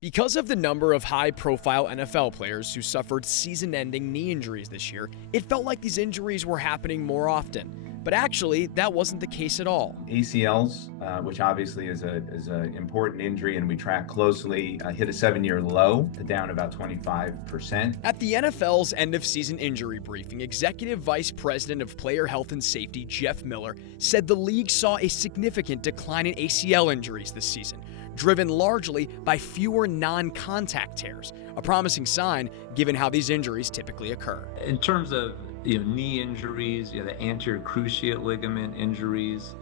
Because of the number of high-profile NFL players who suffered season-ending knee injuries this year, it felt like these injuries were happening more often. But actually, that wasn't the case at all. ACLs, which obviously is an important injury and we track closely, hit a 7-year low, down about 25%. At the NFL's end-of-season injury briefing, Executive Vice President of Player Health and Safety Jeff Miller said the league saw a significant decline in ACL injuries this season, driven largely by fewer non-contact tears, a promising sign given how these injuries typically occur. In terms of knee injuries, the anterior cruciate ligament injuries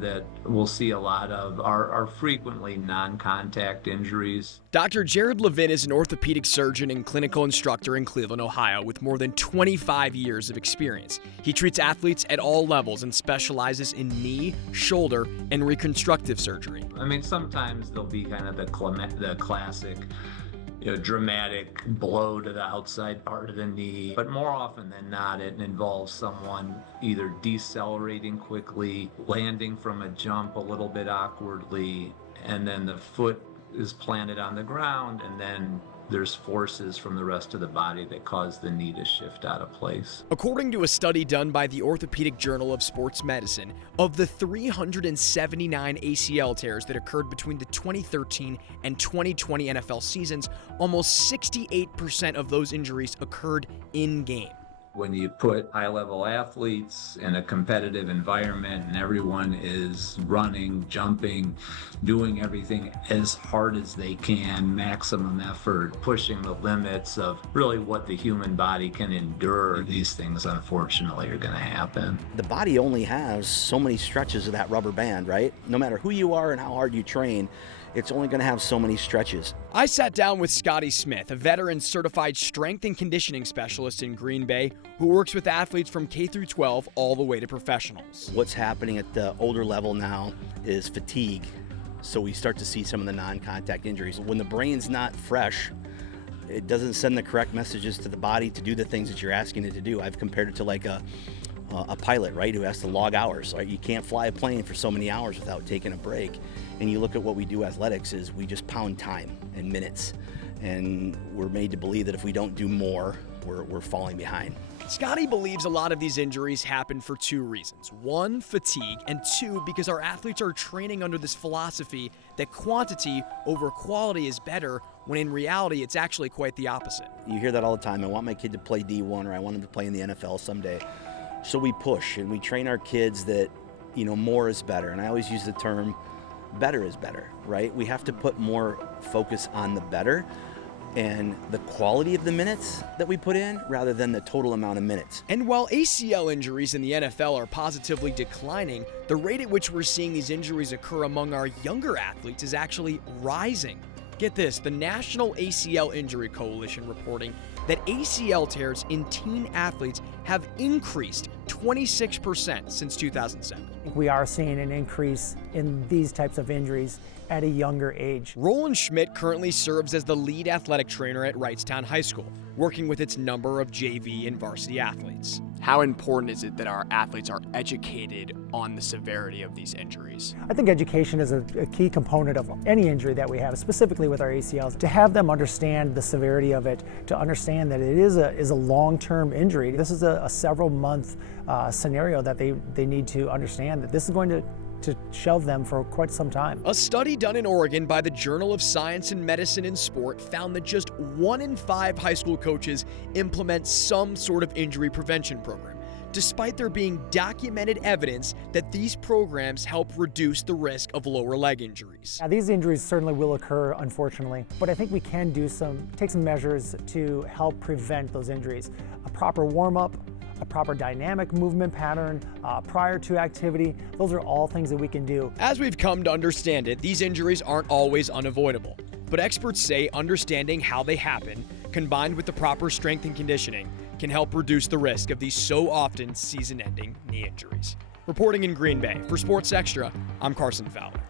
that we'll see a lot of are frequently non-contact injuries. Dr. Jared Levin is an orthopedic surgeon and clinical instructor in Cleveland, Ohio, with more than 25 years of experience. He treats athletes at all levels and specializes in knee, shoulder, and reconstructive surgery. I mean, sometimes there'll be kind of the classic dramatic blow to the outside part of the knee. But more often than not, it involves someone either decelerating quickly, landing from a jump a little bit awkwardly, and then the foot is planted on the ground, and then there's forces from the rest of the body that cause the knee to shift out of place. According to a study done by the Orthopedic Journal of Sports Medicine, of the 379 ACL tears that occurred between the 2013 and 2020 NFL seasons, almost 68% of those injuries occurred in-game. When you put high-level athletes in a competitive environment and everyone is running, jumping, doing everything as hard as they can, maximum effort, pushing the limits of really what the human body can endure, these things unfortunately are going to happen. The body only has so many stretches of that rubber band, right? No matter who you are and how hard you train, it's only going to have so many stretches. I sat down with Scotty Smith, a veteran certified strength and conditioning specialist in Green Bay who works with athletes from K through 12 all the way to professionals. What's happening at the older level now is fatigue. So we start to see some of the non-contact injuries. When the brain's not fresh, it doesn't send the correct messages to the body to do the things that you're asking it to do. I've compared it to like a pilot, right, who has to log hours. Right? You can't fly a plane for so many hours without taking a break. And you look at what we do athletics is we just pound time and minutes. And we're made to believe that if we don't do more, we're falling behind. Scotty believes a lot of these injuries happen for two reasons. One, fatigue, and two, because our athletes are training under this philosophy that quantity over quality is better, when in reality it's actually quite the opposite. You hear that all the time. I want my kid to play D1 or I want him to play in the NFL someday. So we push and we train our kids that, more is better. And I always use the term better is better, right? We have to put more focus on the better and the quality of the minutes that we put in rather than the total amount of minutes. And while ACL injuries in the NFL are positively declining, the rate at which we're seeing these injuries occur among our younger athletes is actually rising. Get this, the National ACL Injury Coalition reporting that ACL tears in teen athletes have increased 26% since 2007. We are seeing an increase in these types of injuries at a younger age. Roland Schmidt currently serves as the lead athletic trainer at Wrightstown High School, working with its number of JV and varsity athletes. How important is it that our athletes are educated on the severity of these injuries? I think education is a key component of any injury that we have, specifically with our ACLs. To have them understand the severity of it, to understand that it is a long-term injury. This is a several-month scenario that they need to understand that this is going to shelve them for quite some time. A study done in Oregon by the Journal of Science and Medicine in Sport found that just 1 in 5 high school coaches implement some sort of injury prevention program, despite there being documented evidence that these programs help reduce the risk of lower leg injuries. Now, these injuries certainly will occur, unfortunately, but I think we can take some measures to help prevent those injuries. A proper warm-up, a proper dynamic movement pattern prior to activity, those are all things that we can do. As we've come to understand it, these injuries aren't always unavoidable, but experts say understanding how they happen, combined with the proper strength and conditioning, can help reduce the risk of these so often season-ending knee injuries. Reporting in Green Bay, for Sports Extra, I'm Carson Fowler.